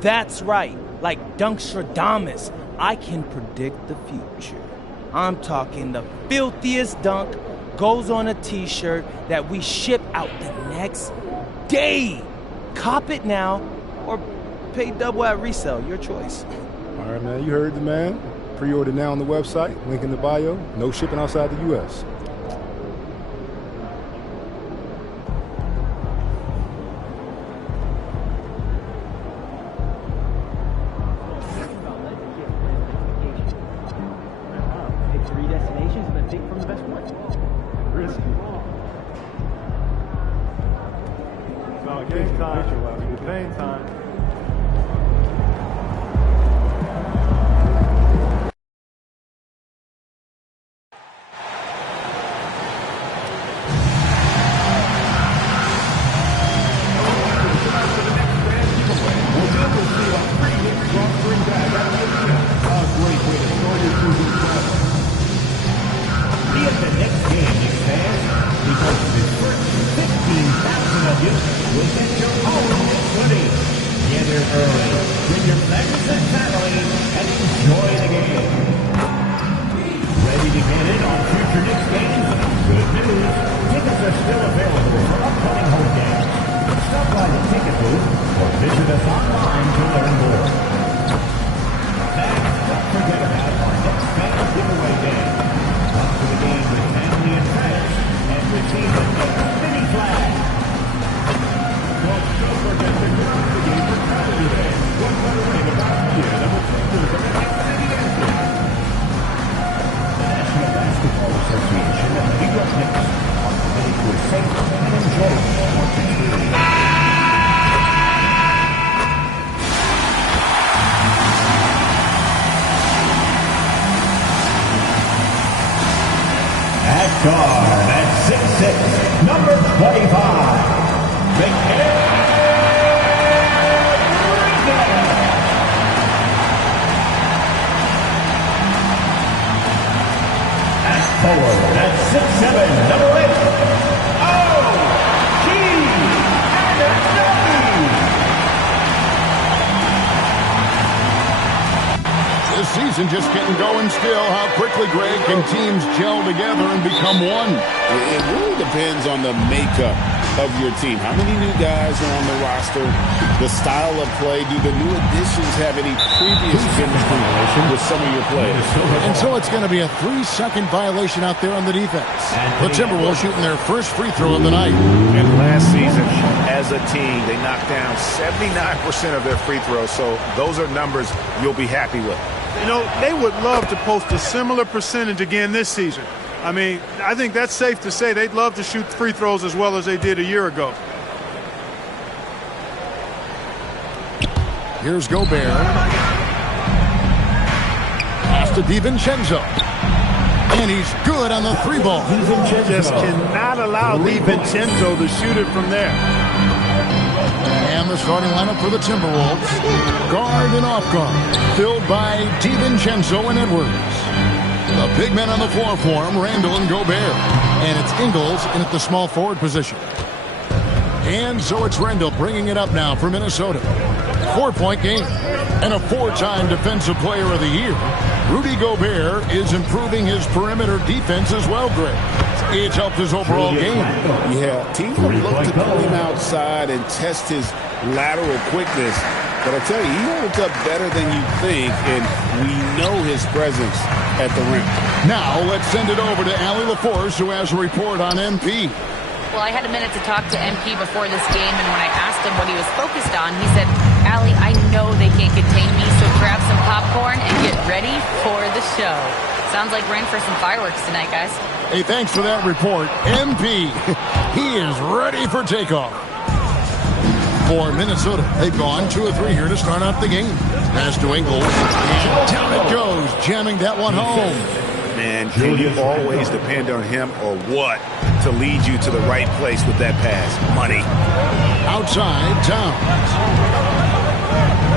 That's right, like Dunkstradamus. I can predict the future. I'm talking the filthiest dunk goes on a t-shirt that we ship out the next day. Cop it now or pay double at resale, your choice. All right, man, you heard the man. Pre-order now on the website, link in the bio. No shipping outside the U.S. Game time. Guard at 6'6", number 25, Mikal Bridges. At forward at 6'7", number 8, O.G. Anunoby. This season just getting going still. How quickly, Greg, can teams gel together and become one? It really depends on the makeup of your team. How many new guys are on the roster? The style of play. Do the new additions have any previous chemistry with some of your players? And so it's going to be a 3-second violation out there on the defense. The Timberwolves shooting their first free throw of the night. And last season, as a team, they knocked down 79% of their free throws. So those are numbers you'll be happy with. You know, they would love to post a similar percentage again this season. I mean, I think that's safe to say they'd love to shoot free throws as well as they did a year ago. Here's Gobert. Pass to DiVincenzo. And he's good on the three ball. Just cannot allow DiVincenzo to shoot it from there. And the starting lineup for the Timberwolves. Guard and off guard. Filled by DiVincenzo and Edwards. The big men on the floor for him, Randall and Gobert. And it's Ingles in at the small forward position. And so it's Randall bringing it up now for Minnesota. 4-point game. And a 4-time Defensive Player of the Year. Rudy Gobert is improving his perimeter defense as well, Greg. It's helped his overall game. Yeah, teams will look to pull him outside and test his lateral quickness. But I tell you, he holds up better than you think, and we know his presence at the rim. Now let's send it over to Allie LaForce, who has a report on MP. Well, I had a minute to talk to MP before this game, and when I asked him what he was focused on, he said, Allie, I know they can't contain me, so grab some popcorn and get ready for the show. Sounds like we're in for some fireworks tonight, guys. Hey, thanks for that report. MP, he is ready for takeoff. For Minnesota, they've gone 2 of 3 here to start out the game. Pass to Ingles. Down it goes, jamming that one home. Man, can you always depend on him or what to lead you to the right place with that pass? Money. Outside, Towns.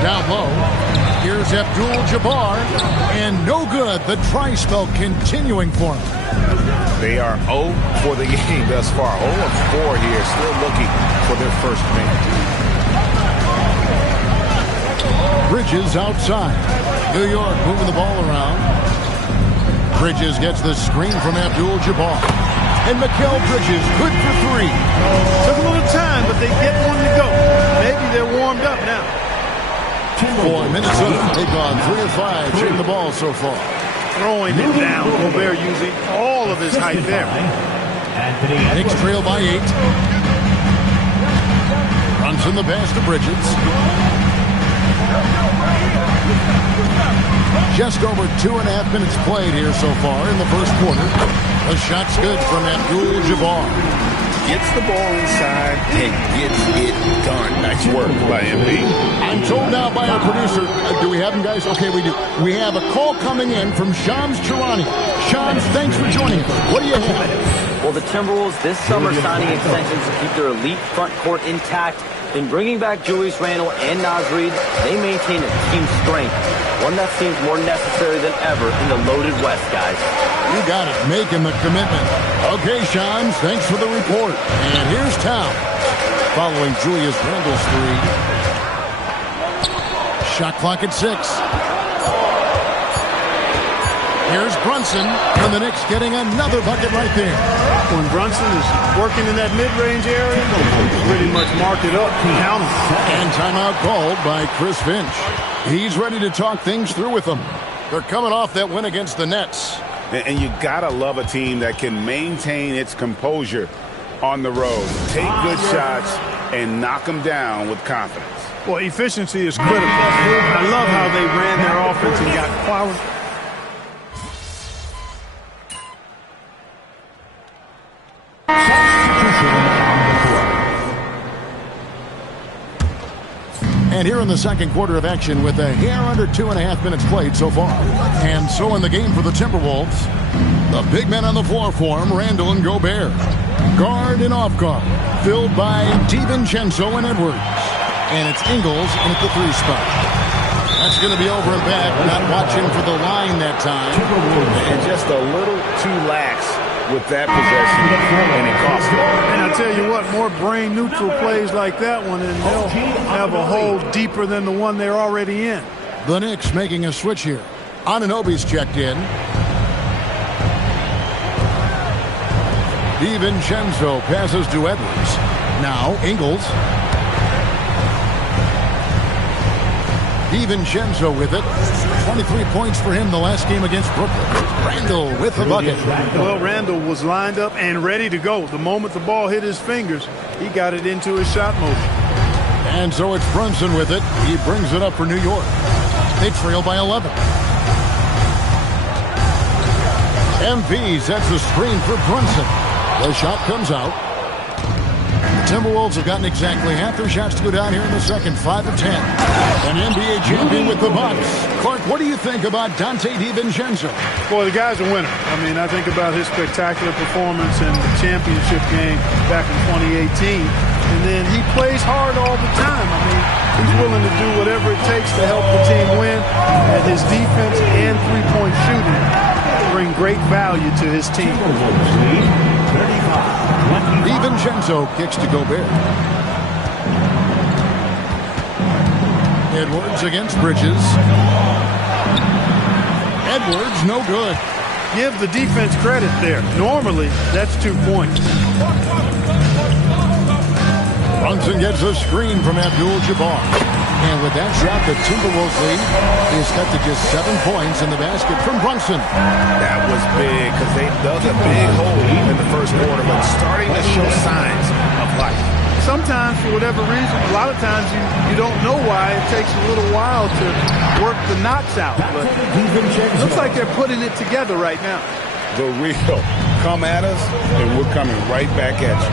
Down low. Here's Abdul-Jabbar. And no good. The try-spell continuing for him. They are 0 for the game thus far. 0-4 here, still looking for their first win. Bridges outside. New York moving the ball around. Bridges gets the screen from Abdul-Jabbar. And Mikal Bridges, good for three. Took a little time, but they get one to go. Maybe they're warmed up now. For Minnesota, they've gone 3 of 5 shooting the ball so far. Throwing it down. Gobert using all of his height there. Knicks trail by 8. Brunson the pass to Bridges. Just over 2.5 minutes played here so far in the first quarter. The shot's good from Abdul-Jabbar. Gets the ball inside and gets it done. Nice work by MP. I'm told now by our producer, do we have him, guys? Okay, we do. We have a call coming in from Shams Charania. Shams, thanks for joining us. What do you have? Well, the Timberwolves this summer signing extensions to keep their elite front court intact. In bringing back Julius Randle and Naz Reid, they maintain a team strength, one that seems more necessary than ever in the loaded West, guys. You got it, making the commitment. Okay, Shams, thanks for the report. And here's Towns, following Julius Randle's three. Shot clock at 6. Here's Brunson, and the Knicks getting another bucket right there. When Brunson is working in that mid-range area, pretty much mark it up. Count him. And timeout called by Chris Finch. He's ready to talk things through with them. They're coming off that win against the Nets. And you gotta love a team that can maintain its composure on the road. Take good shots and knock them down with confidence. Well, efficiency is critical. I love how they ran their offense and got quality. And here in the second quarter of action with a hair under 2.5 minutes played so far. And so in the game for the Timberwolves, the big men on the floor for him, Randle and Gobert. Guard and off guard, filled by DiVincenzo and Edwards. And it's Ingles in at the 3 spot. That's going to be over and back, not watching for the line that time. And just a little too lax with that possession, and it cost him. And I tell you what, more brain-neutral plays like that one, and they'll have a hole deeper than the one they're already in. The Knicks making a switch here. Anunoby's checked in. DiVincenzo passes to Edwards. Now Ingles. DiVincenzo with it. 23 points for him the last game against Brooklyn. Randle with the bucket. Well, Randle was lined up and ready to go. The moment the ball hit his fingers, he got it into his shot motion. And so it's Brunson with it. He brings it up for New York. They trail by 11. MP sets the screen for Brunson. The shot comes out. The Timberwolves have gotten exactly half their shots to go down here in the second, 5 of 10. An NBA champion with the Bucks. Clark, what do you think about Donte DiVincenzo? Boy, the guy's a winner. I mean, I think about his spectacular performance in the championship game back in 2018. And then he plays hard all the time. I mean, he's willing to do whatever it takes to help the team win. And his defense and three-point shooting bring great value to his team. DiVincenzo kicks to Gobert. Edwards against Bridges. Edwards, no good. Give the defense credit there. Normally, that's 2 points. Brunson gets a screen from Abdul-Jabbar. And with that shot, the Timberwolves lead is cut to just 7 points in the basket from Brunson. That was big because they dug a big hole in the first quarter, but starting to show signs of life. Sometimes, for whatever reason, a lot of times you don't know why. It takes a little while to work the knots out. But it looks like they're putting it together right now. The real come at us, and we're coming right back at you.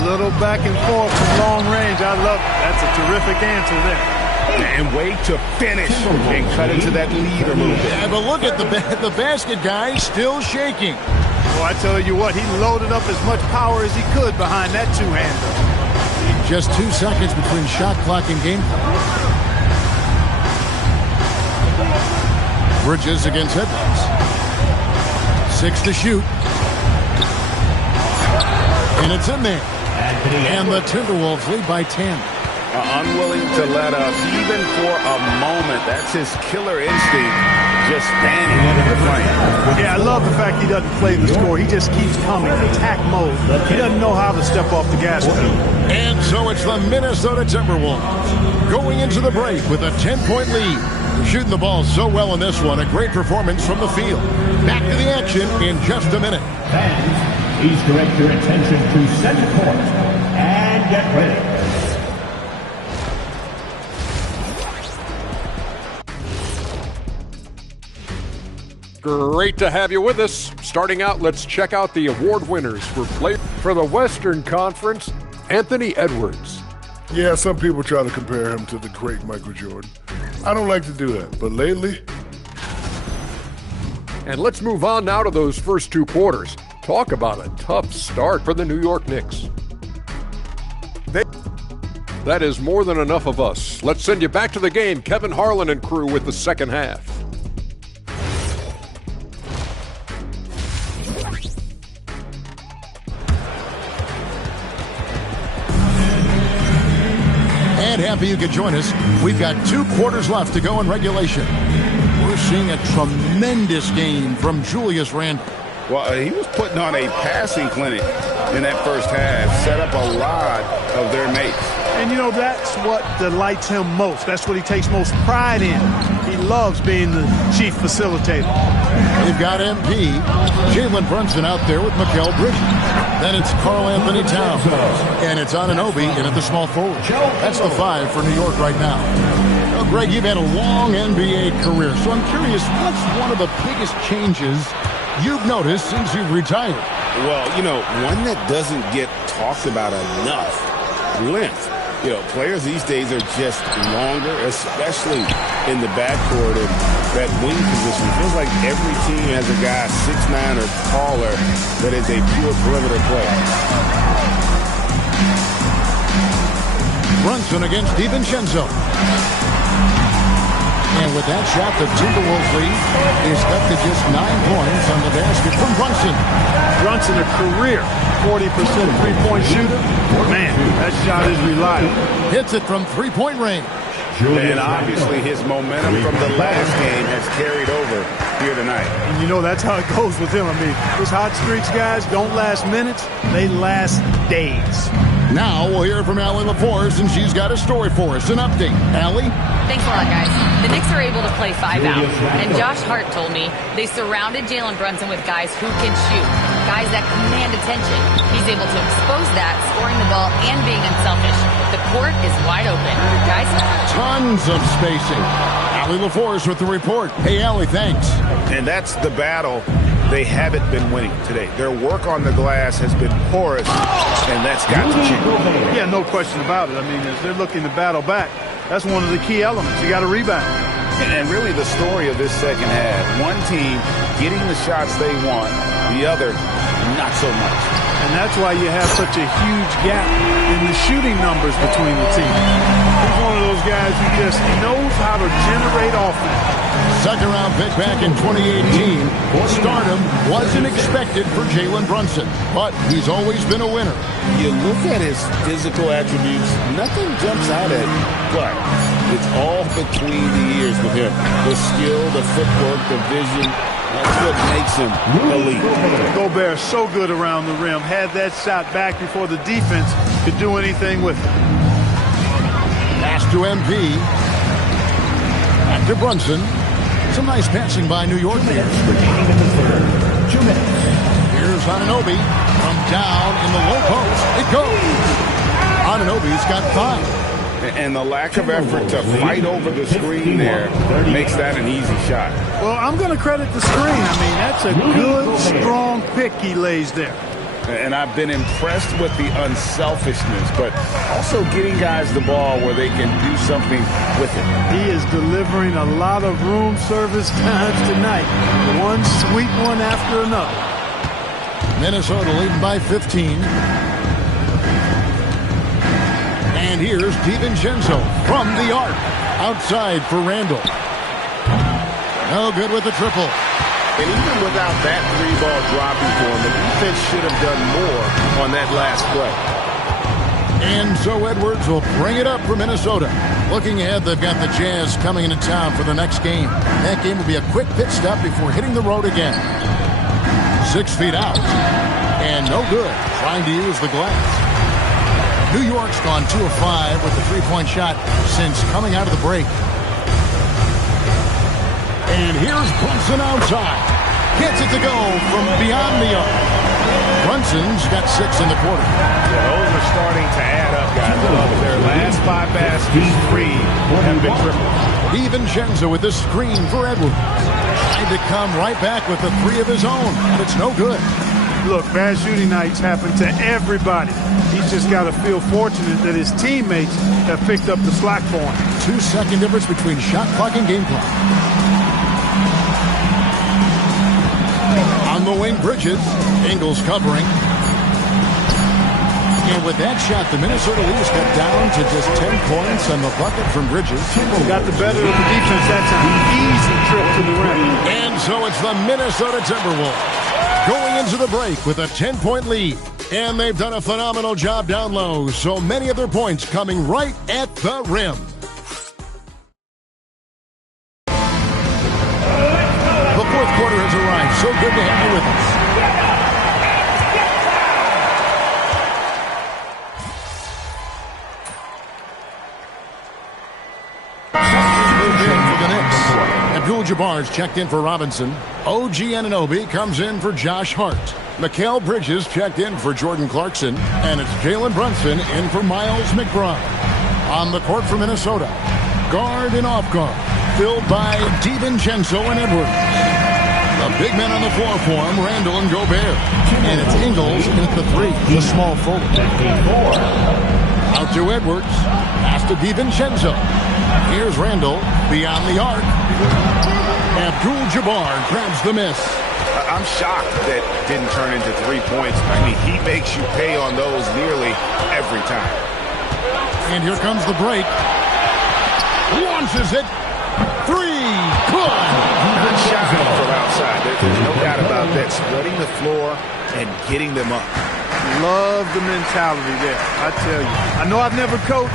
A little back and forth from long range. I love it. That's a terrific answer there. And wait to finish and cut into that lead a little bit. Yeah, but look at the basket guy still shaking. Well, I tell you what, he loaded up as much power as he could behind that two-hander. Just 2 seconds between shot clock and game clock. Bridges against Edwards. 6 to shoot. And it's in there. And the Timberwolves lead by 10. Unwilling to let up, even for a moment. That's his killer instinct, just standing into the flame. Yeah, I love the fact he doesn't play the score. He just keeps coming, attack mode. He doesn't know how to step off the gas pedal. And so it's the Minnesota Timberwolves going into the break with a 10-point lead. They're shooting the ball so well in this one. A great performance from the field. Back to the action in just a minute. Fans, please direct your attention to center court and get ready. Great to have you with us. Starting out, let's check out the award winners for the Western Conference. Anthony Edwards. Yeah, some people try to compare him to the great Michael Jordan. I don't like to do that, but lately... And let's move on now to those first two quarters. Talk about a tough start for the New York Knicks. That is more than enough of us. Let's send you back to the game. Kevin Harlan and crew with the second half. And happy you could join us. We've got 2 quarters left to go in regulation. We're seeing a tremendous game from Julius Randle. Well, he was putting on a passing clinic in that first half, set up a lot of their mates. And, you know, that's what delights him most. That's what he takes most pride in. He loves being the chief facilitator. They've got MP, Jalen Brunson out there with Mikal Bridges. Then it's Karl Anthony Towns. And it's Anunoby in at the small forward. That's the 5 for New York right now. Well, Greg, you've had a long NBA career, so I'm curious, what's one of the biggest changes you've noticed since you've retired? Well, you know, one that doesn't get talked about enough, length. You know, players these days are just longer, especially in the backcourt and that wing position. It feels like every team has a guy 6'9" or taller that is a pure perimeter player. Brunson against DiVincenzo. And with that shot, the Timberwolves lead is up to just 9 points on the basket from Brunson. Brunson, a career 40% three-point shooter. Man, that shot is reliable. Hits it from three-point range. And obviously his momentum from the last game has carried over here tonight. And you know, that's how it goes with him. I mean, those hot streaks, guys, don't last minutes. They last days. Now we'll hear from Allie LaForce, and she's got a story for us. An update. Allie? Thanks a lot, guys. The Knicks are able to play 5 out. And Josh Hart told me they surrounded Jalen Brunson with guys who can shoot, guys that command attention. He's able to expose that, scoring the ball and being unselfish. The court is wide open. Guys? Tons of spacing. Allie LaForce with the report. Hey, Allie, thanks. And that's the battle they haven't been winning today. Their work on the glass has been porous, and that's got to change. Yeah, no question about it. I mean, as they're looking to battle back, that's one of the key elements. You got to rebound. And really the story of this second half, one team getting the shots they want, the other not so much. And that's why you have such a huge gap in the shooting numbers between the teams. He's one of those guys who just knows how to generate offense. Second round pick back in 2018. Stardom wasn't expected for Jalen Brunson, but he's always been a winner. You look at his physical attributes, nothing jumps out at you, but it's all between the ears with him. The skill, the footwork, the vision, that's what makes him elite. Gobert so good around the rim. Had that shot back before the defense could do anything with it. Pass to MP. Back to Brunson. Some nice passing by New York here. 2 minutes. Here's Anunoby from down in the low post. It goes. Anunoby's got 5. And the lack of effort to fight over the screen there makes that an easy shot. Well, I'm going to credit the screen. I mean, that's a good, strong pick he lays there. And I've been impressed with the unselfishness, but also getting guys the ball where they can do something with it. He is delivering a lot of room service times tonight. One sweet one after another. Minnesota leading by 15. And here's DiVincenzo from the arc. Outside for Randle. No good with the triple. And even without that 3-ball dropping for him, the defense should have done more on that last play. And so Edwards will bring it up for Minnesota. Looking ahead, they've got the Jazz coming into town for the next game. That game will be a quick pit stop before hitting the road again. 6 feet out. And no good. Trying to use the glass. New York's gone 2 of 5 with the three-point shot since coming out of the break. And here's Brunson outside. Gets it to go from beyond the arc. Brunson's got 6 in the quarter. Yeah, those are starting to add up, guys. Their last 5 baskets, 3 have been triple. DiVincenzo with the screen for Edwards. Tried to come right back with the 3 of his own, but it's no good. Look, bad shooting nights happen to everybody. He's just got to feel fortunate that his teammates have picked up the slack for him. 2-second difference between shot clock and game clock. On the wing, Bridges. Ingles covering. And with that shot, the Minnesota Leafs got down to just 10 points on the bucket from Bridges. Got the better of the defense that time. Easy trip to the rim. And so it's the Minnesota Timberwolves going into the break with a 10-point lead. And they've done a phenomenal job down low. So many of their points coming right at the rim. The fourth quarter has arrived. So good to have you with us. Abdul-Jabbar's checked in for Robinson. OG Anunoby comes in for Josh Hart. Mikal Bridges checked in for Jordan Clarkson. And it's Jalen Brunson in for Miles McBride. On the court for Minnesota, guard and off guard, filled by DiVincenzo and Edwards. The big men on the floor for him, Randall and Gobert. And it's Ingles in at the 3, the small forward. Out to Edwards, pass to DiVincenzo. Here's Randall, beyond the arc. Abdul-Jabbar grabs the miss. I'm shocked that didn't turn into 3 points. I mean, he makes you pay on those nearly every time. And here comes the break. Launches it. 3. Good. Good shot from outside. There's no doubt about that. Spreading the floor and getting them up. Love the mentality there, I tell you. I know I've never coached,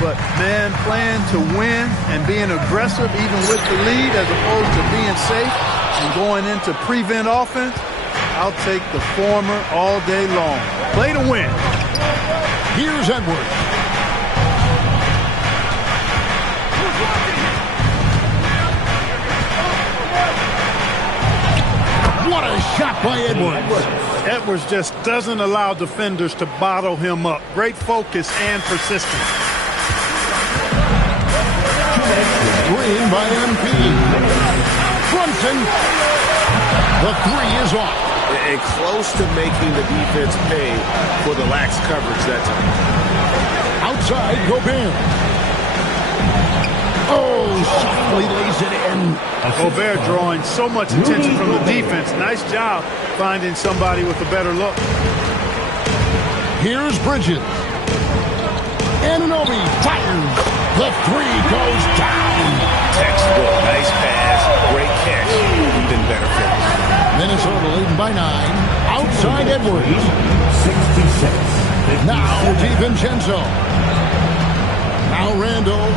but, man, playing to win and being aggressive even with the lead as opposed to being safe and going into prevent offense, I'll take the former all day long. Play to win. Here's Edwards. What a shot by Edwards. Edwards just doesn't allow defenders to bottle him up. Great focus and persistence. Green by MP. Brunson. The 3 is off. And close to making the defense pay for the lax coverage that time. Outside, Gobert. Oh, softly lays it in. Gobert drawing so much attention from the defense. Nice job finding somebody with a better look. Here's Bridges. Anunoby fires. The 3 goes down. Textbook. Nice pass. Great catch. Even better finish. Minnesota leading by 9. Outside Edwards. 66. Now DiVincenzo. Now Randall.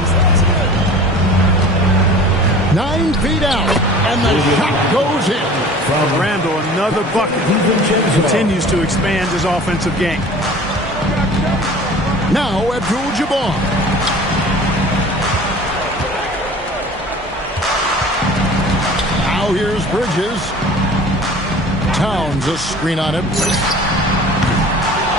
9 feet out. And the shot goes in. From Randall, another bucket. Continues to expand his offensive game. Now Abdul-Jabbar. Now here's Bridges. Towns a screen on him.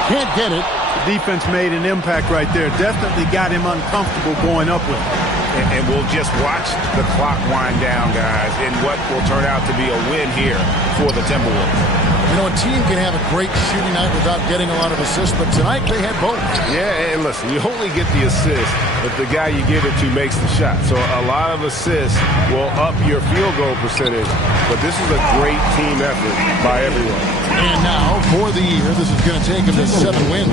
Can't get it. Defense made an impact right there. Definitely got him uncomfortable going up with it. And we'll just watch the clock wind down, guys, in what will turn out to be a win here for the Timberwolves. You know, a team can have a great shooting night without getting a lot of assists, but tonight they had both. Yeah, and listen, you only get the assist if the guy you give it to makes the shot. So a lot of assists will up your field goal percentage, but this is a great team effort by everyone. And now, for the year, this is going to take them to 7 wins.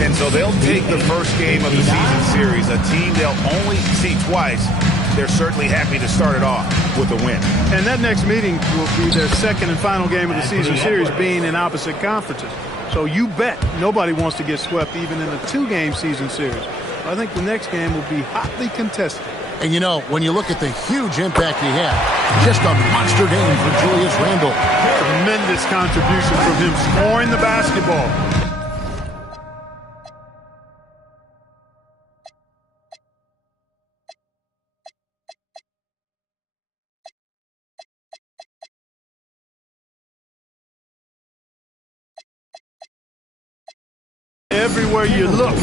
And so they'll take the first game of the season series, a team they'll only see twice. They're certainly happy to start it off with a win. And that next meeting will be their second and final game of the season series, being in opposite conferences. So So you bet nobody wants to get swept even in a 2-game season series. I think the next game will be hotly contested. And you know, when you look at the huge impact he had, just a monster game for Julius Randle. Tremendous contribution from him scoring the basketball. Everywhere you look,